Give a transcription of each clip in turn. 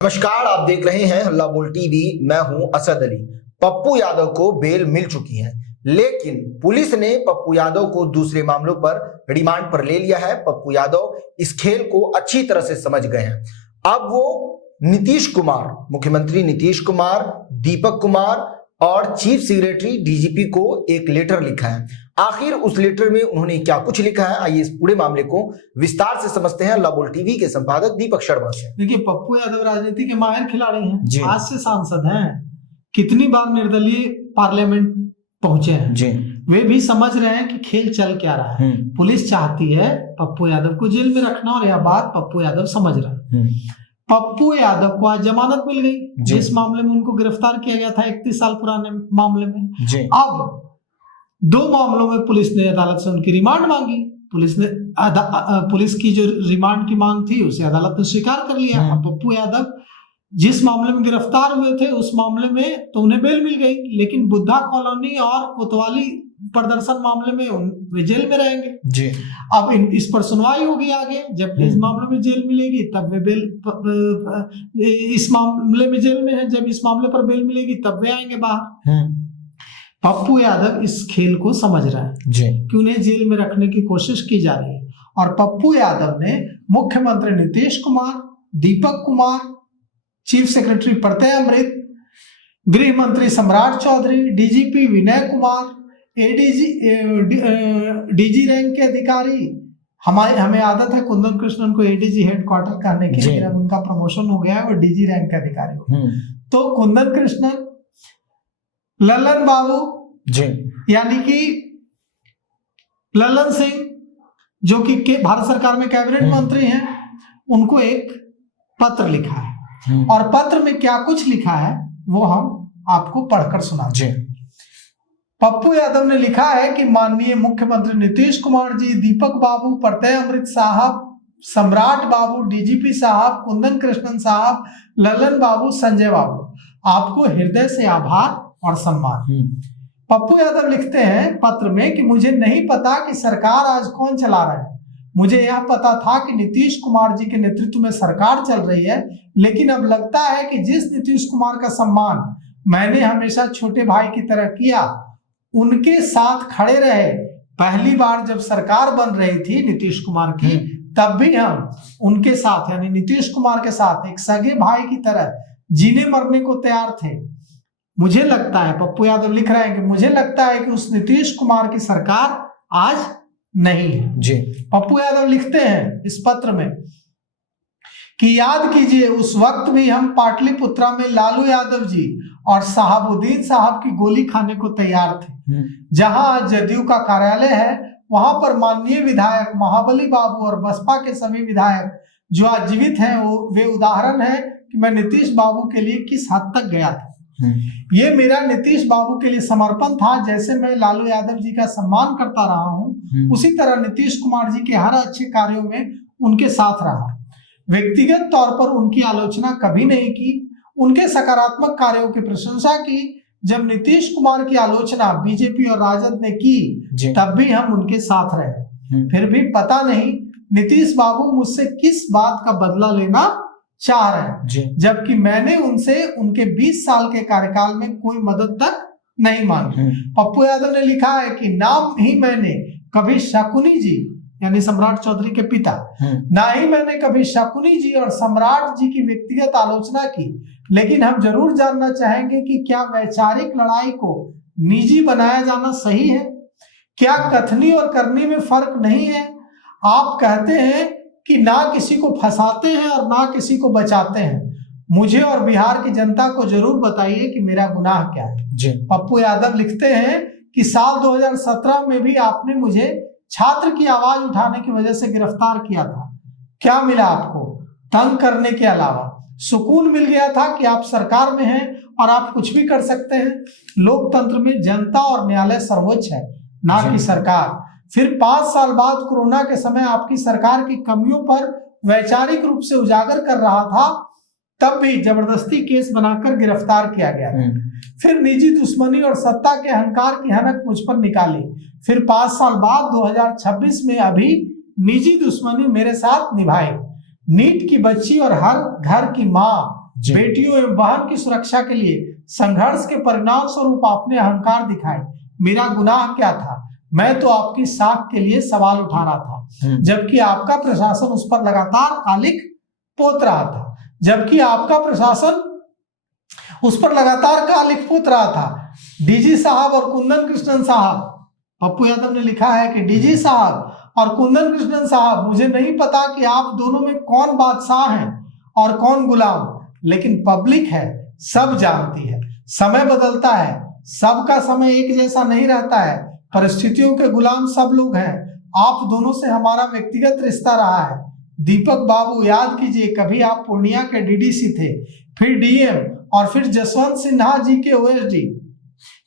नमस्कार, आप देख रहे हैं हल्ला बोल टीवी। मैं हूं असद अली। पप्पू यादव को बेल मिल चुकी है, लेकिन पुलिस ने पप्पू यादव को दूसरे मामलों पर रिमांड पर ले लिया है। पप्पू यादव इस खेल को अच्छी तरह से समझ गए हैं। अब वो नीतीश कुमार, मुख्यमंत्री नीतीश कुमार, दीपक कुमार और चीफ सेक्रेटरी डीजीपी को एक लेटर लिखा है। आखिर उस लेटर में उन्होंने क्या कुछ लिखा है, आइए इस पूरे मामले को विस्तार से समझते हैं हल्ला बोल टीवी के संपादक दीपक शर्मा से। देखिए, पप्पू यादव राजनीति के माहिर खिलाड़ी हैं, आज से सांसद हैं, कितनी बार निर्दलीय पार्लियामेंट पहुंचे हैं जी। वे भी समझ रहे हैं कि खेल चल क्या रहा है। पुलिस चाहती है पप्पू यादव को जेल में रखना और यह बात पप्पू यादव समझ रहे हैं। पप्पू यादव को आज जमानत मिल गई, जिस मामले में उनको गिरफ्तार किया गया था 31 साल पुराने मामले में। अब 2 मामलों में पुलिस ने अदालत से उनकी रिमांड मांगी। पुलिस की जो रिमांड की मांग थी उसे अदालत ने स्वीकार कर लिया। अब पप्पू यादव जिस मामले में गिरफ्तार हुए थे उस मामले में तो उन्हें बेल मिल गई, लेकिन बुद्धा कॉलोनी और कोतवाली प्रदर्शन मामले में वे जेल में रहेंगे जी। अब इस पर सुनवाई होगी आगे। जब इस मामले में जेल मिलेगी तब वे बेल, इस मामले में जेल में है, जब इस मामले पर बेल मिलेगी तब वे आएंगे बाहर। पप्पू यादव इस खेल को समझ रहा है कि उन्हें जेल में रखने की कोशिश की जा रही है, और पप्पू यादव ने मुख्यमंत्री नीतीश कुमार, दीपक कुमार, चीफ सेक्रेटरी प्रत्यय अमृत, गृह मंत्री सम्राट Chaudhary, DGP Vinay Kumar, DG rank के अधिकारी, हमें आदत है कुंदन कृष्णन को एडीजी हेडक्वार्टर करने की, लेकिन अब उनका प्रमोशन हो गया है, वो डीजी रैंक के अधिकारी हो। तो कुंदन कृष्णन, ललन बाबू जी, यानी कि ललन सिंह जो कि भारत सरकार में कैबिनेट मंत्री हैं, उनको एक पत्र लिखा है, और पत्र में क्या कुछ लिखा है वो हम आपको पढ़कर सुनाते हैं। पप्पू यादव ने लिखा है कि माननीय मुख्यमंत्री नीतीश कुमार जी, दीपक बाबू, प्रत्यय अमृत साहब, सम्राट बाबू, डीजीपी साहब, कुंदन कृष्णन साहब, ललन बाबू, संजय बाबू, आपको हृदय से आभार और सम्मान। पप्पू यादव लिखते हैं पत्र में कि मुझे नहीं पता कि सरकार आज कौन चला रहा है। मुझे यह पता था कि नीतीश कुमार जी के नेतृत्व में सरकार चल रही है, लेकिन अब लगता है कि जिस नीतीश कुमार का सम्मान मैंने हमेशा छोटे भाई की तरह किया, उनके साथ खड़े रहे। पहली बार जब सरकार बन रही थी नीतीश कुमार की, तब भी हम उनके साथ, यानी नीतीश कुमार के साथ एक सगे भाई की तरह जीने मरने को तैयार थे। मुझे लगता है, पप्पू यादव लिख रहे हैं कि मुझे लगता है कि उस नीतीश कुमार की सरकार आज नहीं है जी। पप्पू यादव लिखते हैं इस पत्र में कि याद कीजिए, उस वक्त भी हम पाटलिपुत्रा में लालू यादव जी और शहाबुद्दीन साहब की गोली खाने को तैयार थे। जहां आज जदयू का कार्यालय है, वहां पर माननीय विधायक महाबली बाबू और बसपा के सभी विधायक जो आज जीवित हैं, वे उदाहरण है कि मैं नीतीश बाबू के लिए किस हद तक गया था। ये मेरा नीतीश बाबू के लिए समर्पण था। जैसे मैं लालू यादव जी का सम्मान करता रहा हूं, उसी तरह नीतीश कुमार जी के हर अच्छे कार्यों में उनके साथ रहा। व्यक्तिगत तौर पर उनकी आलोचना कभी नहीं की, उनके सकारात्मक कार्यों की प्रशंसा की। जब नीतीश कुमार की आलोचना बीजेपी और राजद ने की, तब भी हम उनके साथ रहे। फिर भी पता नहीं नीतीश बाबू मुझसे किस बात का बदला लेना चाह रहे हैं, जबकि मैंने उनसे उनके 20 साल के कार्यकाल में कोई मदद तक नहीं मांगी। पप्पू यादव ने लिखा है कि नाम ही मैंने कभी शकुनी जी, यानी सम्राट चौधरी के पिता, ना ही मैंने कभी शकुनी जी और सम्राट जी की व्यक्तिगत आलोचना की, लेकिन हम जरूर जानना चाहेंगे कि क्या वैचारिक लड़ाई को निजी बनाया जाना सही है? क्या कथनी और करनी में फर्क नहीं है? आप कहते हैं कि ना किसी को फंसाते हैं और ना किसी को बचाते हैं। मुझे और बिहार की जनता को जरूर बताइए कि मेरा गुनाह क्या है। पप्पू यादव लिखते हैं कि साल 2017 में भी आपने मुझे छात्र की आवाज उठाने की वजह से गिरफ्तार किया था। क्या मिला आपको? तंग करने के अलावा सुकून मिल गया था कि आप सरकार में हैं और आप कुछ भी कर सकते हैं। लोकतंत्र में जनता और न्यायालय सर्वोच्च है, ना कि सरकार। फिर 5 साल बाद कोरोना के समय आपकी सरकार की कमियों पर वैचारिक रूप से उजागर कर रहा था, तब भी जबरदस्ती केस बनाकर गिरफ्तार किया गया। फिर निजी दुश्मनी और सत्ता के अहंकार की हनक मुझ पर निकाली। फिर 5 साल बाद 2026 में अभी निजी दुश्मनी मेरे साथ निभाई। नीट की बच्ची और हर घर की माँ बेटियों एवं बहन की सुरक्षा के लिए संघर्ष के परिणाम स्वरूप आपने अहंकार दिखाए। मेरा गुनाह क्या था? मैं तो आपकी साख के लिए सवाल उठा रहा था, जबकि आपका प्रशासन उस पर लगातार कालिक पोत रहा था। डीजी साहब और कुंदन कृष्णन साहब, पप्पू यादव ने लिखा है कि डीजी साहब और कुंदन कृष्णन साहब, मुझे नहीं पता कि आप दोनों में कौन बादशाह हैं और कौन गुलाम, लेकिन पब्लिक है, सब जानती है। समय बदलता है, सबका समय एक जैसा नहीं रहता है, परिस्थितियों के गुलाम सब लोग हैं। आप दोनों से हमारा व्यक्तिगत रिश्ता रहा है। दीपक बाबू, याद कीजिए, कभी आप पूर्णिया के डीडीसी थे, फिर डीएम और फिर जसवंत सिन्हा जी के ओएसडी।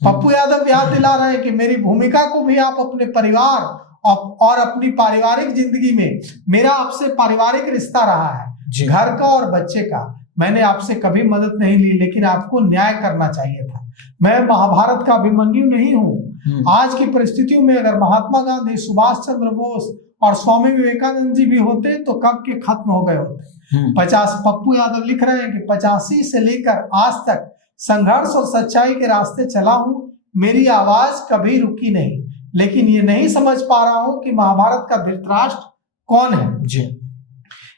पप्पू यादव याद दिला रहे हैं कि मेरी भूमिका को भी आप अपने परिवार और अपनी पारिवारिक जिंदगी में, मेरा आपसे पारिवारिक रिश्ता रहा है, घर का और बच्चे का। मैंने आपसे कभी मदद नहीं ली, लेकिन आपको न्याय करना चाहिए था। मैं महाभारत का अभिमन्यु नहीं हूँ। आज की परिस्थितियों में अगर महात्मा गांधी, सुभाष चंद्र बोस और स्वामी विवेकानंद जी भी होते तो कब के खत्म हो गए होते। पप्पू यादव लिख रहे हैं कि 85 से लेकर आज तक संघर्ष और सच्चाई के रास्ते चला हूं। मेरी आवाज कभी रुकी नहीं, लेकिन ये नहीं समझ पा रहा हूं कि महाभारत का धृतराष्ट्र कौन है।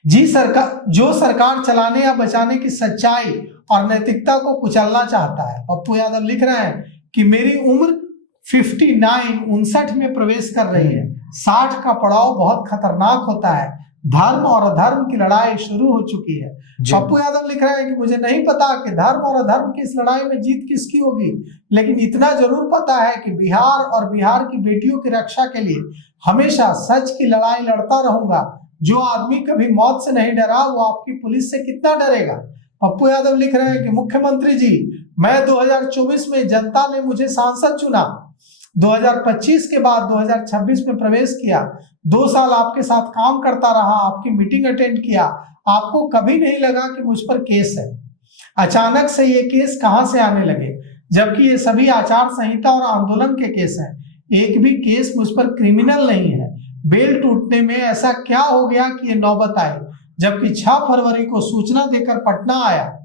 जो सरकार चलाने या बचाने की सच्चाई और नैतिकता को कुचलना चाहता है। पप्पू यादव लिख रहे हैं कि मेरी उम्र 59 में प्रवेश कर रही है। 60 का पड़ाव बहुत खतरनाक होता है। धर्म और अधर्म की लड़ाई शुरू हो चुकी है। पप्पू यादव लिख रहे हैं कि मुझे नहीं पता कि धर्म और अधर्म की इस लड़ाई में जीत किसकी होगी, लेकिन इतना जरूर पता है कि बिहार और बिहार की बेटियों की रक्षा के लिए हमेशा सच की लड़ाई लड़ता रहूंगा। जो आदमी कभी मौत से नहीं डरा, वो आपकी पुलिस से कितना डरेगा। पप्पू यादव लिख रहे हैं कि मुख्यमंत्री जी, मैं 2024 में जनता ने मुझे सांसद चुना, 2025 के बाद 2026 में प्रवेश किया, 2 साल आपके साथ काम करता रहा, आपकी मीटिंग अटेंड किया। आपको कभी नहीं लगा कि मुझ पर केस है। अचानक से ये केस कहां से आने लगे, जबकि ये सभी आचार संहिता और आंदोलन के केस हैं। एक भी केस मुझ पर क्रिमिनल नहीं है। बेल टूटने में ऐसा क्या हो गया कि ये नौबत आई, जबकि 6 फरवरी को सूचना देकर पटना आया।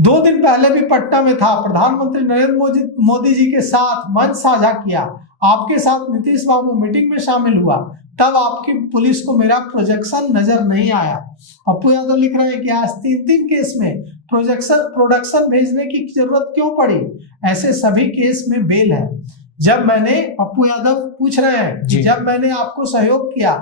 2 दिन पहले भी पटना में था। प्रधानमंत्री नरेंद्र मोदी जी के साथ मंच साझा किया। आपके साथ नीतीश बाबू मीटिंग में शामिल हुआ, तब आपकी पुलिस को मेरा प्रोजेक्शन नजर नहीं आया। पप्पू यादव लिख रहे हैं कि आज 3 केस में प्रोडक्शन भेजने की जरूरत क्यों पड़ी? ऐसे सभी केस में बेल है। पप्पू यादव पूछ रहे हैं कि जब मैंने आपको सहयोग किया,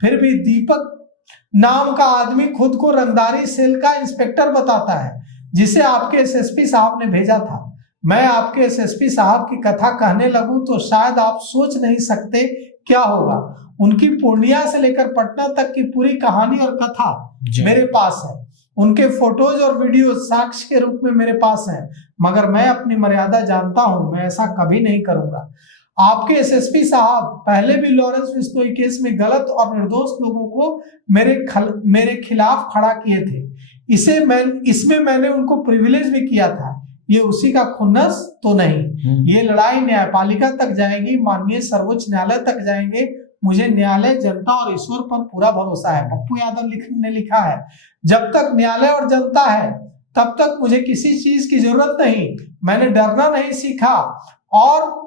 फिर भी दीपक नाम का आदमी खुद को रंगदारी सेल का इंस्पेक्टर बताता है, जिसे आपके एसएसपी साहब ने भेजा था। मैं आपके एसएसपी साहब की कथा कहने लगूं तो शायद आप सोच नहीं सकते क्या होगा। उनकी पूर्णिया से लेकर पटना तक की पूरी कहानी और कथा मेरे पास है। उनके फोटोज और वीडियो साक्ष्य के रूप में मेरे पास हैं, मगर मैं अपनी मर्यादा जानता हूं, मैं ऐसा कभी नहीं करूंगा। आपके एसएसपी साहब पहले भी लॉरेंस बिश्नोई केस में गलत और निर्दोष लोगों को मेरे खिलाफ खड़ा किए थे। इसमें मैंने उनको प्रिविलेज भी किया था। ये उसी का खुन्नस तो नहीं। ये लड़ाई न्यायपालिका तक जाएगी, माननीय सर्वोच्च न्यायालय तक जाएंगे। मुझे न्यायालय, जनता और ईश्वर पर पूरा भरोसा है। पप्पू यादव ने लिखा है, जब तक न्यायालय और जनता है तब तक मुझे किसी चीज की जरूरत नहीं। मैंने डरना नहीं सीखा और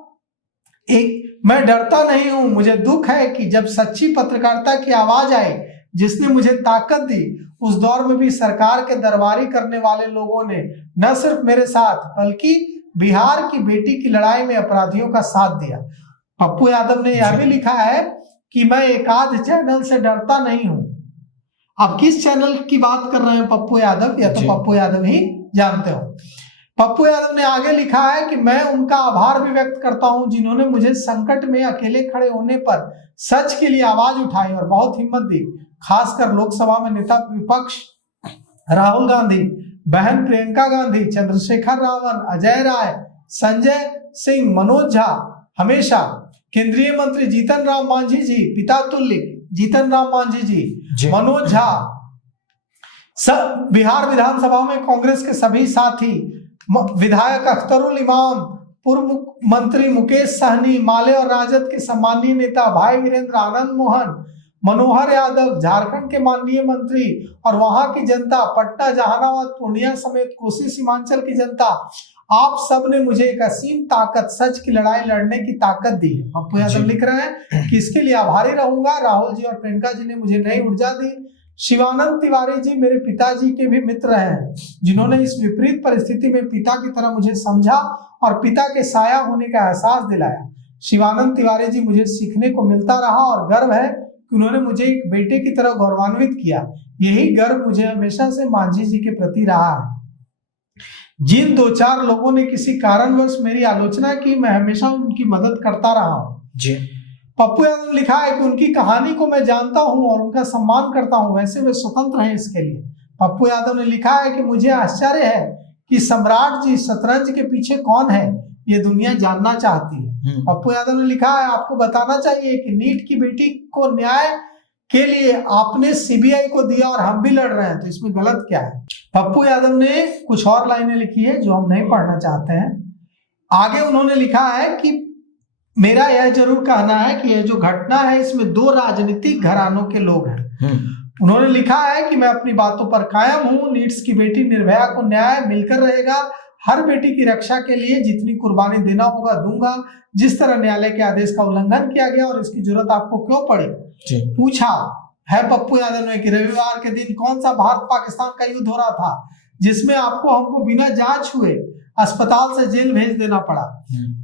मैं डरता नहीं हूं। मुझे दुख है कि जब सच्ची पत्रकारिता की आवाज आई, जिसने मुझे ताकत दी, उस दौर में भी सरकार के दरबारी करने वाले लोगों ने न सिर्फ मेरे साथ बल्कि बिहार की बेटी की लड़ाई में अपराधियों का साथ दिया। पप्पू यादव ने यह भी लिखा है कि मैं एकाध चैनल से डरता नहीं हूं। अब किस चैनल की बात कर रहे हैं पप्पू यादव, या तो पप्पू यादव ही जानते हो। पप्पू यादव ने आगे लिखा है कि मैं उनका आभार भी व्यक्त करता हूं, जिन्होंने मुझे संकट में अकेले खड़े होने पर सच के लिए आवाज उठाई और बहुत हिम्मत दी। खासकर लोकसभा में नेता विपक्ष राहुल गांधी, बहन प्रियंका गांधी, चंद्रशेखर रावण, अजय राय, संजय सिंह, मनोज झा, हमेशा केंद्रीय मंत्री जीतन राम मांझी जी, पिता तुल्य जीतन राम मांझी जी, मनोज झा, सब बिहार विधानसभा में कांग्रेस के सभी साथी, विधायक अख्तरुल इमाम, पूर्व मंत्री मुकेश सहनी, माले और राजद के सम्मानीय नेता भाई वीरेंद्र, आनंद मोहन, मनोहर यादव झारखंड के माननीय मंत्री और वहां की जनता, पटना, जहानाबाद, पूर्णिया समेत कोसी सीमांचल की जनता, आप सब ने मुझे एक असीम ताकत, सच की लड़ाई लड़ने की ताकत दी है। पप्पू यादव लिख रहे हैं कि इसके लिए आभारी रहूंगा। राहुल जी और प्रियंका जी ने मुझे नई ऊर्जा दी। शिवानंद तिवारी जी मेरे पिताजी के भी मित्र हैं, जिन्होंने इस विपरीत परिस्थिति में पिता की तरह मुझे समझा और पिता के साया होने का एहसास दिलाया। शिवानंद तिवारी जी, मुझे सीखने को मिलता रहा और गर्व है कि उन्होंने मुझे एक बेटे की तरह गौरवान्वित किया। यही गर्व मुझे हमेशा से मांझी जी के प्रति रहा है। जिन 2-4 लोगों ने किसी कारणवश मेरी आलोचना की, मैं हमेशा उनकी मदद करता रहा हूँ जी। पप्पू यादव ने लिखा है कि उनकी कहानी को मैं जानता हूं और उनका सम्मान करता हूं, वैसे वे स्वतंत्र हैं इसके लिए। पप्पू यादव ने लिखा है कि मुझे आश्चर्य है कि सम्राट जी शतरंज के पीछे कौन है, ये दुनिया जानना चाहती है। पप्पू यादव ने लिखा है, आपको बताना चाहिए कि नीट की बेटी को न्याय के लिए आपने सीबीआई को दिया और हम भी लड़ रहे हैं, तो इसमें गलत क्या है। पप्पू यादव ने कुछ और लाइनें लिखी है जो हम नहीं पढ़ना चाहते हैं। आगे उन्होंने लिखा है कि मेरा यह जरूर कहना है कि यह जो घटना है इसमें 2 राजनीतिक घरानों के लोग हैं। उन्होंने लिखा है कि मैं अपनी बातों पर कायम हूं। नीट्स की बेटी निर्भया को न्याय मिलकर रहेगा। हर बेटी की रक्षा के लिए जितनी कुर्बानी देना होगा दूंगा। जिस तरह न्यायालय के आदेश का उल्लंघन किया गया और इसकी जरूरत आपको क्यों पड़ी, पूछा है पप्पू यादव ने कि रविवार के दिन कौन सा भारत पाकिस्तान का युद्ध हो रहा था जिसमें आपको हमको बिना जांच हुए अस्पताल से जेल भेज देना पड़ा।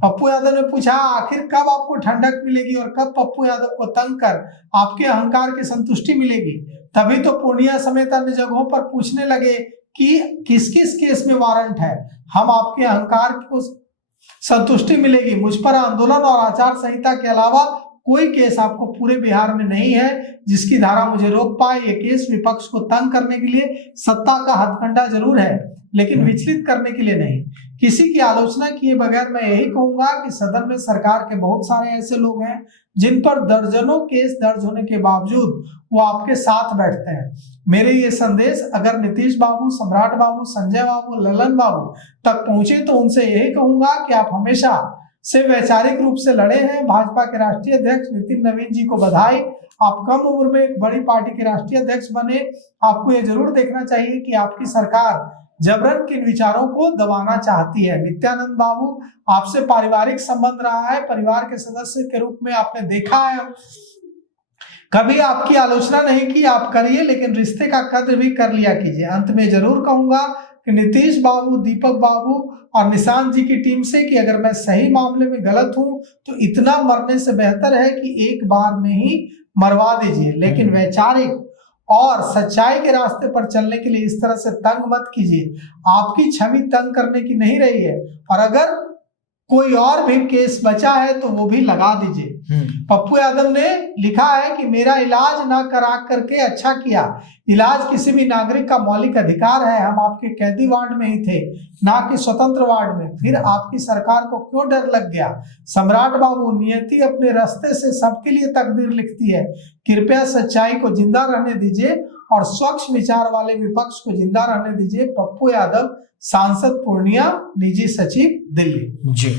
पप्पू यादव ने पूछा आखिर कब आपको ठंडक मिलेगी और कब पप्पू यादव को तंग कर आपके अहंकार की संतुष्टि मिलेगी। तभी तो पूर्णिया समेत अन्य जगहों पर पूछने लगे कि किस किस केस में वारंट है। हम आपके अहंकार को संतुष्टि मिलेगी। मुझ पर आंदोलन और आचार संहिता के अलावा कोई केस आपको पूरे बिहार में नहीं है जिसकी धारा मुझे रोक पाए। ये केस विपक्ष को तंग करने के लिए सत्ता का हथकंडा जरूर है, लेकिन विचलित करने के लिए नहीं। किसी की आलोचना किए बगैर मैं यही कहूंगा कि सदन में सरकार के बहुत सारे ऐसे लोग हैं जिन पर दर्जनों केस दर्ज होने के बावजूद वो आपके साथ बैठते हैं। मेरे ये संदेश अगर नीतीश बाबू, सम्राट बाबू, संजय बाबू, ललन बाबू तक पहुंचे तो उनसे यही कहूंगा कि आप हमेशा से वैचारिक रूप से लड़े हैं। भाजपा के राष्ट्रीय अध्यक्ष नितिन नवीन जी को बधाई। आप कम उम्र में एक बड़ी पार्टी के राष्ट्रीय अध्यक्ष बने। आपको ये जरूर देखना चाहिए कि आपकी सरकार जबरन किन विचारों को दबाना चाहती है। नित्यानंद बाबू, आपसे पारिवारिक संबंध रहा है, परिवार के सदस्य के रूप में आपने देखा है। कभी आपकी आलोचना नहीं की, आप करिए, लेकिन रिश्ते का कद्र भी कर लिया कीजिए। अंत में जरूर कहूंगा कि नीतीश बाबू, दीपक बाबू और निशांत जी की टीम से कि अगर मैं सही मामले में गलत हूं तो इतना मरने से बेहतर है कि एक बार में ही मरवा दीजिए, लेकिन वैचारिक और सच्चाई के रास्ते पर चलने के लिए इस तरह से तंग मत कीजिए। आपकी छवि तंग करने की नहीं रही है, और अगर कोई और भी केस बचा है तो वो भी लगा दीजिए। पप्पू यादव ने लिखा है कि मेरा इलाज ना करा करके अच्छा किया। इलाज किसी भी नागरिक का मौलिक अधिकार है। हम आपके कैदी वार्ड में ही थे, ना कि स्वतंत्र वार्ड में। फिर आपकी सरकार को क्यों डर लग गया? सम्राट बाबू, नियति अपने रास्ते से सबके लिए तकदीर लिखती है। कृपया सच्चाई को जिंदा रहने दीजिए और स्वच्छ विचार वाले विपक्ष को जिंदा रहने दीजिए। पप्पू यादव, सांसद पूर्णिया, निजी सचिव, दिल्ली। जी।